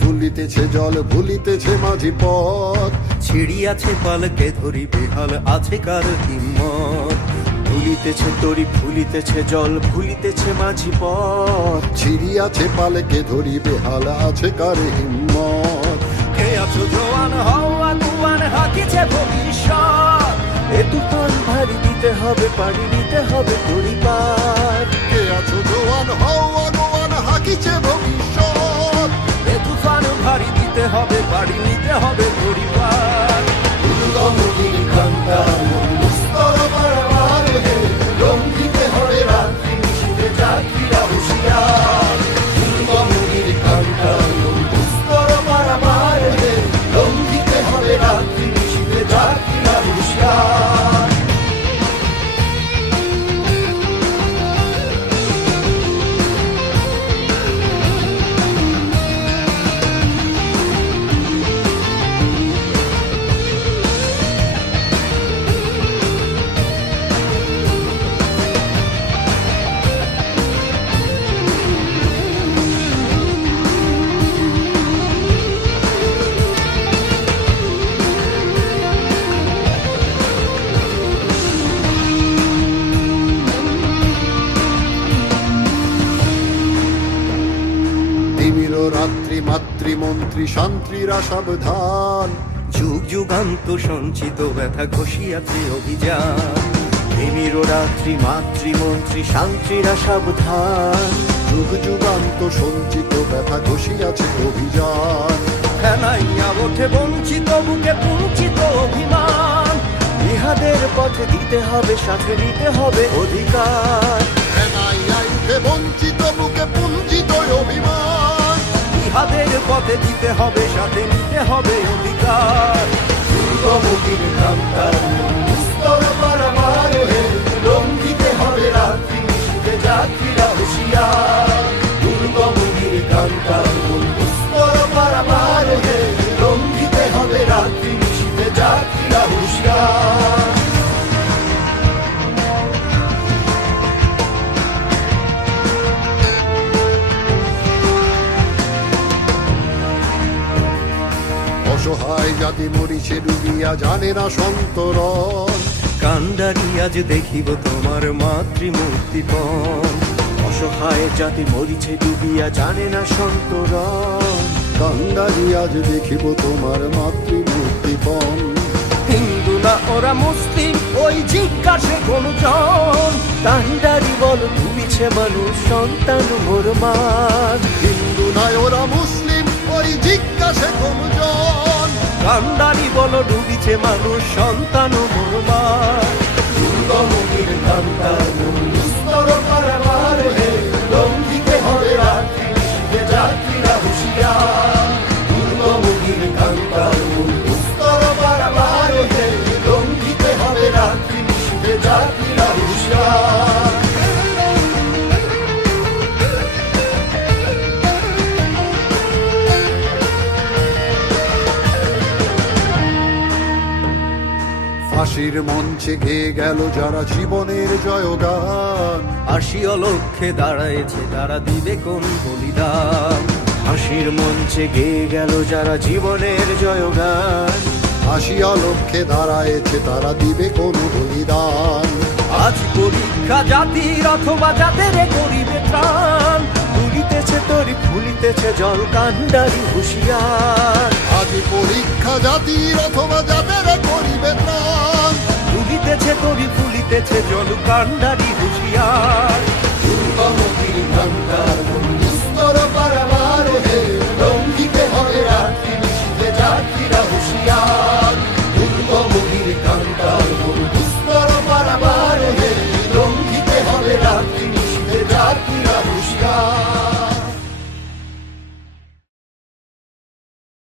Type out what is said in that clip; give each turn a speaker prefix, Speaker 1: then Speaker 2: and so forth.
Speaker 1: ফুলিতেছে জল ভুলিতেছে মাঝি পথ।
Speaker 2: ছিড়িয়াছে পালকে ধরি বেহাল আছে কার হিম্মত? ভুলিতেছে তরি ফুলিতেছে জল ভুলিতেছে মাঝি পথ।
Speaker 1: ছিড়িয়াছে পালকে ধরি বেহাল আছে কার হিম্মত?
Speaker 2: কে আছো জোয়ান হওয়া তুয়ান হাকিছে ভবিষ্যৎ। এ তুফান ভারী দিতে হবে পাড়ি দিতে হবে পরিবার
Speaker 1: কে আছো জোয়ান হও আগোয়ান হাকিছে ভবিষ্যৎ?
Speaker 2: হবে বাড়ি নিতে হবে
Speaker 1: রাত্রি মাতৃমন্ত্রী শান্তিরা সাবধান।
Speaker 2: যুগ যুগান্ত সঞ্চিত ব্যথা ঘষিয়াছে অভিযান। প্রেমীর রাত্রি মাতৃমন্ত্রী শান্তিরা সাবধান।
Speaker 1: যুগ যুগান্ত সঞ্চিত ব্যথা ঘষিয়াছে অভিযান।
Speaker 2: ফেনাইয়া ওঠে বঞ্চিত বুকে পুঞ্চিত অভিমান। ইহাদের পথে দিতে হবে সাথে নিতে হবে অধিকার।
Speaker 1: উঠে বঞ্চিত বুকে পুঞ্জিত অভিমান।
Speaker 2: ইহাদের পথে দিতে হবে সাথে নিতে হবে অধিকার।
Speaker 1: দুর্গমুখীর অসহায় জাতি মরিছে ডুবিয়া জানে না সন্তরণ।
Speaker 2: কান্ডারি আজ দেখিব তোমার মাতৃমূর্তিপণ অসহায় জাতি মরিছে ডুবিয়া জানে না সন্তরণ।
Speaker 1: কান্দারি আজ দেখিব তোমার মাতৃমূর্তিপণ
Speaker 2: হিন্দু না ওরা মুসলিম ওই জিজ্ঞাসে কোন জন? কান্ডারি বল ডুবিছে মানুষ সন্তান মোর মান
Speaker 1: হিন্দু নয় ওরা মুসলিম ওই জিজ্ঞাসে কোনজন
Speaker 2: কান্ডারি বল ডুবিছে মানুষ সন্তান মোর মান
Speaker 1: দুর্গমুখীর কান্তার স্তর পারাবার। ফাঁসির মঞ্চে গেয়ে গেল যারা জীবনের জয়গান।
Speaker 2: আশি অলক্ষে দাঁড়ায়েছে তারা দিবে কোন বলিদান? হাসির মঞ্চে গেয়ে গেল যারা জীবনের জয়গান।
Speaker 1: আসিয়া লক্ষ্যে দাঁড়ায়েছে তারা দিবে কোন বলিদান?
Speaker 2: আজ পরীক্ষা জাতির অথবা যাদের করিবে প্রাণ তুলিতেছে তরি ফুলিতেছে জল কান্ডারি হুঁশিয়ার।
Speaker 1: আজ পরীক্ষা জাতির অথবা যাদের করিবে প্রাণ
Speaker 2: তরি ফুলিতেছে জল কান্ডারি হুঁশিয়ার।
Speaker 1: দুর্গমতির কান্তার